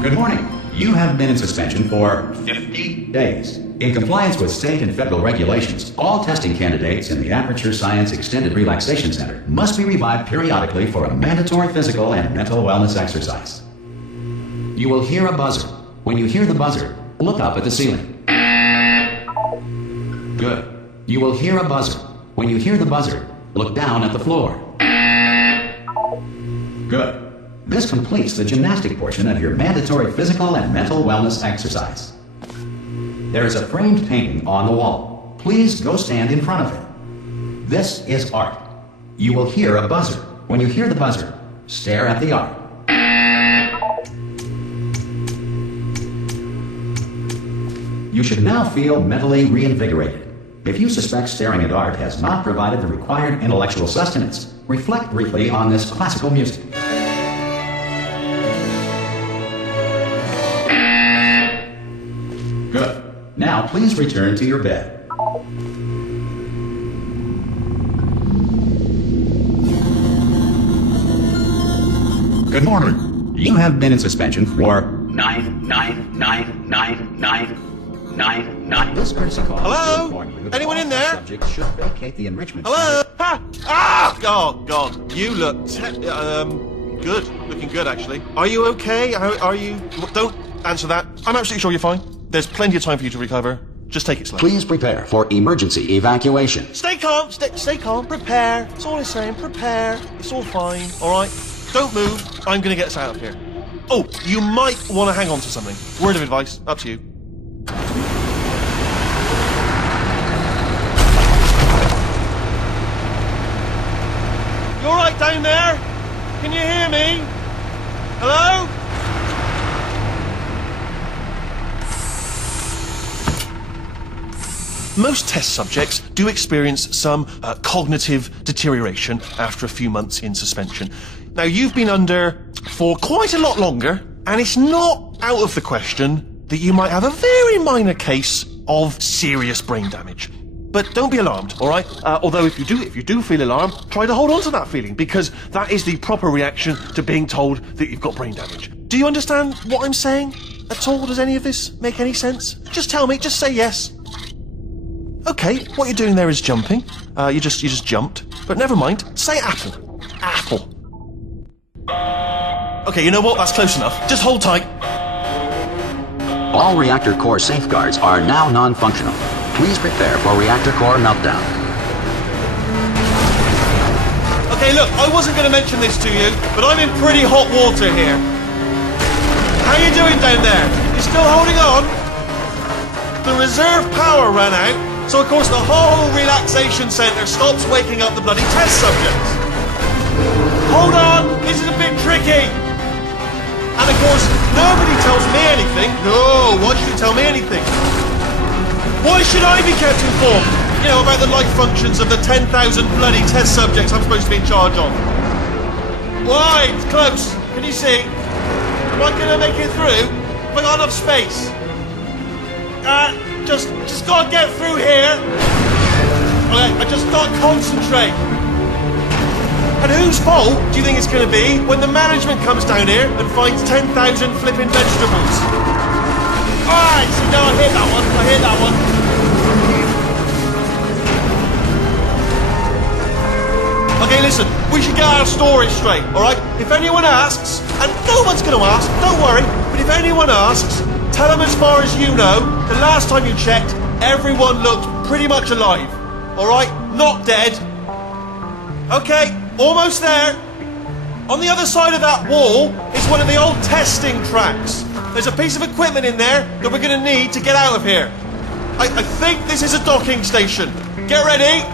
Good morning. You have been in suspension for 50 days. In compliance with state and federal regulations, all testing candidates in the Aperture Science Extended Relaxation Center must be revived periodically for a mandatory physical and mental wellness exercise. You will hear a buzzer. When you hear the buzzer, look up at the ceiling. Good. You will hear a buzzer. When you hear the buzzer, look down at the floor. Good. This completes the gymnastic portion of your mandatory physical and mental wellness exercise. There is a framed painting on the wall. Please go stand in front of it. This is art. You will hear a buzzer. When you hear the buzzer, stare at the art. You should now feel mentally reinvigorated. If you suspect staring at art has not provided the required intellectual sustenance, reflect briefly on this classical music. Good. Now please return to your bed. Good morning. You have been in suspension for 9999999. This courtesy call. Hello? Anyone in there? Subject should vacate the enrichment. Hello? Ha! Ah! Oh, God. You look good. Looking good, actually. Are you okay? Are you... Don't answer that. I'm absolutely sure you're fine. There's plenty of time for you to recover. Just take it slow. Please prepare for emergency evacuation. Stay calm. Stay calm. Prepare. That's all I'm saying. Prepare. It's all fine. All right? Don't move. I'm going to get us out of here. Oh, you might want to hang on to something. Word of advice. Up to you. You all right down there? Can you hear me? Hello? Most test subjects do experience some cognitive deterioration after a few months in suspension. Now, you've been under for quite a lot longer, and it's not out of the question that you might have a very minor case of serious brain damage. But don't be alarmed, all right? Although if you do feel alarmed, try to hold on to that feeling, because that is the proper reaction to being told that you've got brain damage. Do you understand what I'm saying at all? Does any of this make any sense? Just tell me, just say yes. Okay, what you're doing there is jumping. You just jumped. But never mind. Say apple. Apple. Okay, you know what? That's close enough. Just hold tight. All reactor core safeguards are now non-functional. Please prepare for reactor core meltdown. Okay, look, I wasn't going to mention this to you, but I'm in pretty hot water here. How you doing down there? You still holding on? The reserve power ran out. So, of course, the whole relaxation centre stops waking up the bloody test subjects. Hold on, this is a bit tricky. And, of course, nobody tells me anything. No, why should you tell me anything? Why should I be kept informed? You know, about the life functions of the 10,000 bloody test subjects I'm supposed to be in charge of. Why? It's close. Can you see? Am I going to make it through? Have I got enough space? Just gotta get through here. Okay, I just gotta concentrate. And whose fault do you think it's gonna be when the management comes down here and finds 10,000 flipping vegetables? Alright, so now I hit that one. Okay, listen, we should get our story straight, alright? If anyone asks, and no one's gonna ask, don't worry, but if anyone asks, tell them as far as you know, the last time you checked, everyone looked pretty much alive. Alright? Not dead. Okay, almost there. On the other side of that wall is one of the old testing tracks. There's a piece of equipment in there that we're going to need to get out of here. I think this is a docking station. Get ready.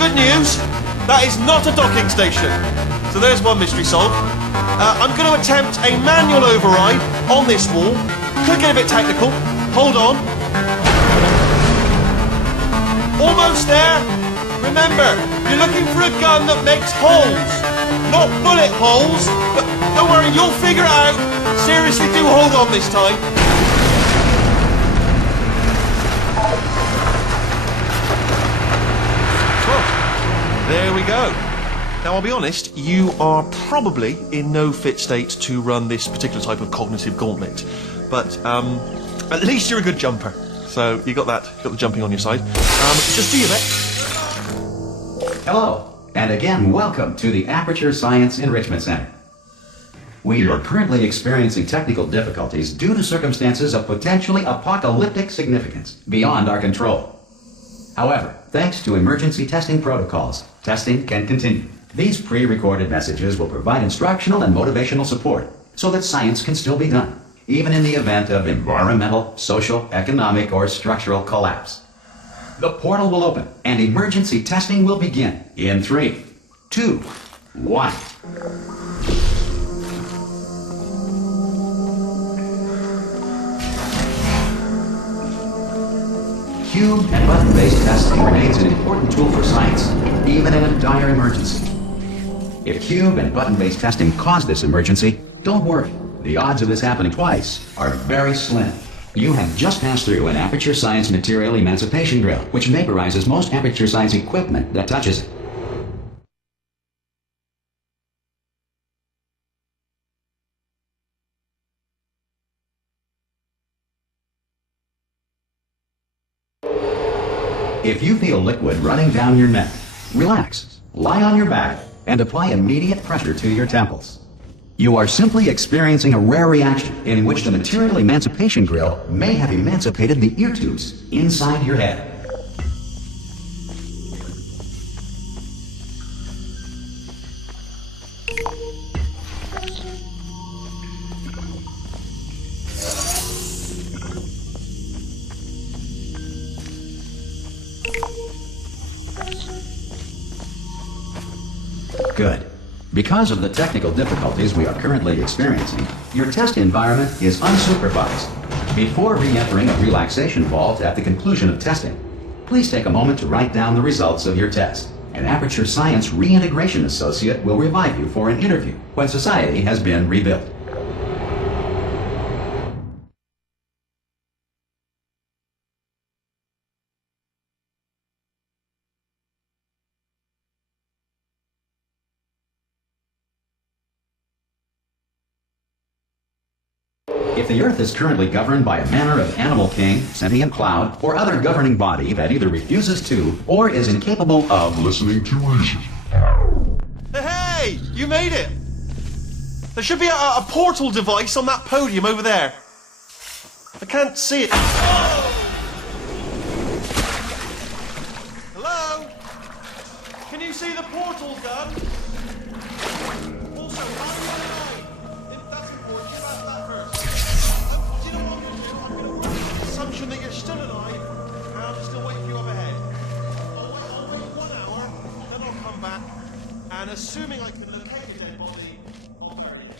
Good news, that is not a docking station. So there's one mystery solved. I'm going to attempt a manual override on this wall. Could get a bit technical. Hold on. Almost there. Remember, you're looking for a gun that makes holes. Not bullet holes. But don't worry, you'll figure it out. Seriously, do hold on this time. Oh, there we go. Now, I'll be honest, you are probably in no fit state to run this particular type of cognitive gauntlet. But at least you're a good jumper. So you got the jumping on your side. Just do your best. Hello, and again, welcome to the Aperture Science Enrichment Center. We are currently experiencing technical difficulties due to circumstances of potentially apocalyptic significance beyond our control. However, thanks to emergency testing protocols, testing can continue. These pre-recorded messages will provide instructional and motivational support so that science can still be done, even in the event of environmental, social, economic, or structural collapse. The portal will open and emergency testing will begin in 3, 2, 1. Cube and button-based testing remains an important tool for science, even in a dire emergency. If cube and button-based testing caused this emergency, don't worry. The odds of this happening twice are very slim. You have just passed through an Aperture Science material emancipation drill, which vaporizes most Aperture Science equipment that touches it. If you feel liquid running down your neck, relax, lie on your back, and apply immediate pressure to your temples. You are simply experiencing a rare reaction in which the material emancipation grill may have emancipated the ear tubes inside your head. Good. Because of the technical difficulties we are currently experiencing, your test environment is unsupervised. Before re-entering a relaxation vault at the conclusion of testing, please take a moment to write down the results of your test. An Aperture Science Reintegration Associate will revive you for an interview when society has been rebuilt. If the Earth is currently governed by a manner of animal king, sentient cloud, or other governing body that either refuses to or is incapable of listening to reason. Hey! You made it! There should be a portal device on that podium over there. I can't see it. Hello? Can you see the portal gun? Also, how are you alive? If that's important, you ask that first. Do you know what I'm going to do? I'm going to work on the assumption that you're still alive, and I'll still wait for you up ahead. I'll wait 1 hour, then I'll come back, and assuming I can locate your dead body, I'll bury it.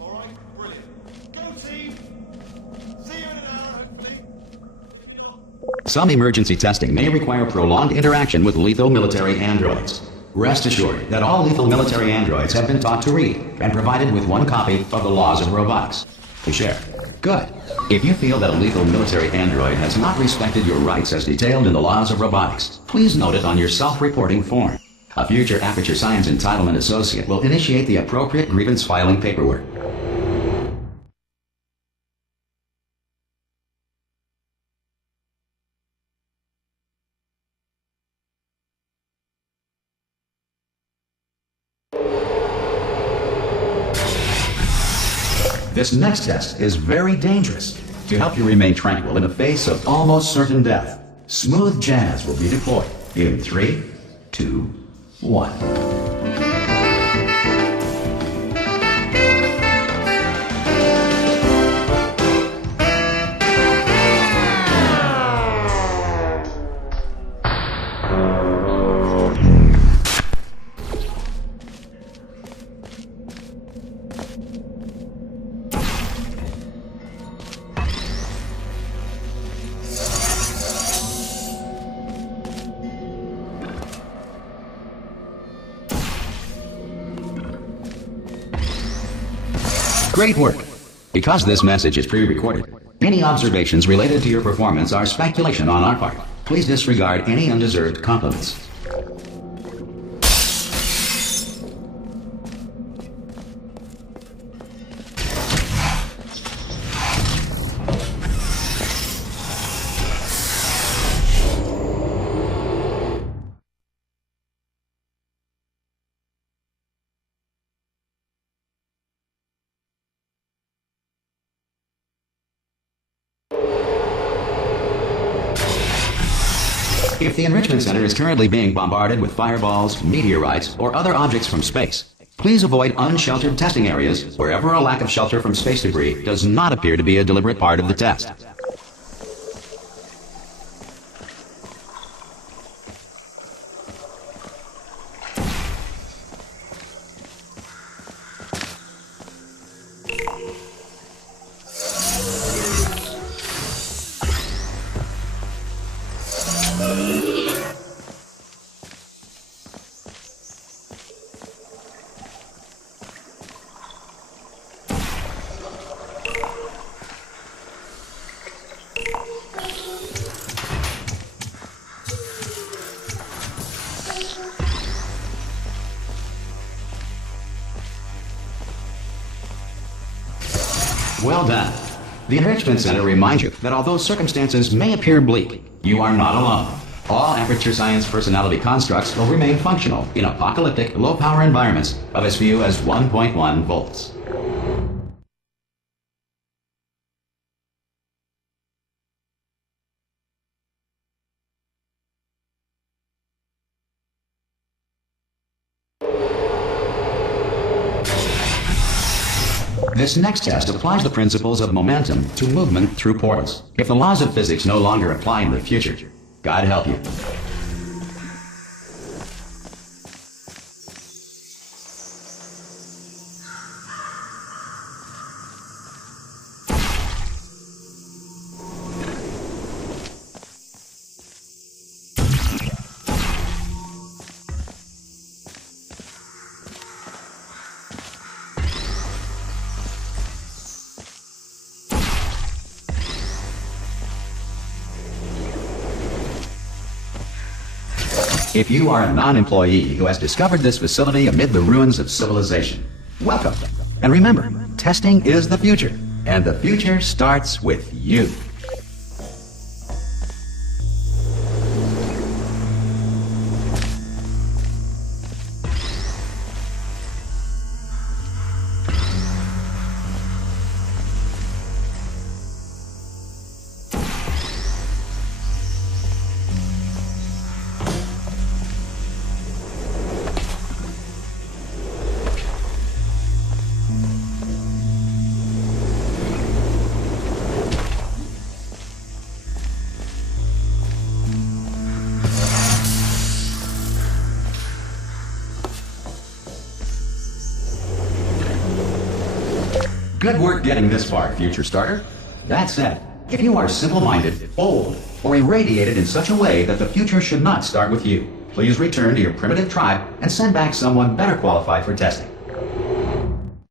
Alright? Brilliant. Go team! See you in an hour, hopefully. If you're not... Some emergency testing may require prolonged interaction with lethal military androids. Rest assured that all lethal military androids have been taught to read and provided with 1 copy of the Laws of Robotics to share. Good. If you feel that a lethal military android has not respected your rights as detailed in the Laws of Robotics, please note it on your self-reporting form. A future Aperture Science Entitlement Associate will initiate the appropriate grievance filing paperwork. This next test is very dangerous. To help you remain tranquil in the face of almost certain death, smooth jazz will be deployed in 3, 2, 1. Great work! Because this message is pre-recorded, any observations related to your performance are speculation on our part. Please disregard any undeserved compliments. If the Enrichment Center is currently being bombarded with fireballs, meteorites, or other objects from space, please avoid unsheltered testing areas wherever a lack of shelter from space debris does not appear to be a deliberate part of the test. Well done. The Enrichment Center reminds you that although circumstances may appear bleak, you are not alone. All Aperture Science personality constructs will remain functional in apocalyptic, low-power environments of as few as 1.1 volts. This next test applies the principles of momentum to movement through portals. If the laws of physics no longer apply in the future, God help you. If you are a non-employee who has discovered this facility amid the ruins of civilization, welcome. And remember, testing is the future, and the future starts with you. Good work getting this far, future starter. That said, if you are simple-minded, old, or irradiated in such a way that the future should not start with you, please return to your primitive tribe and send back someone better qualified for testing.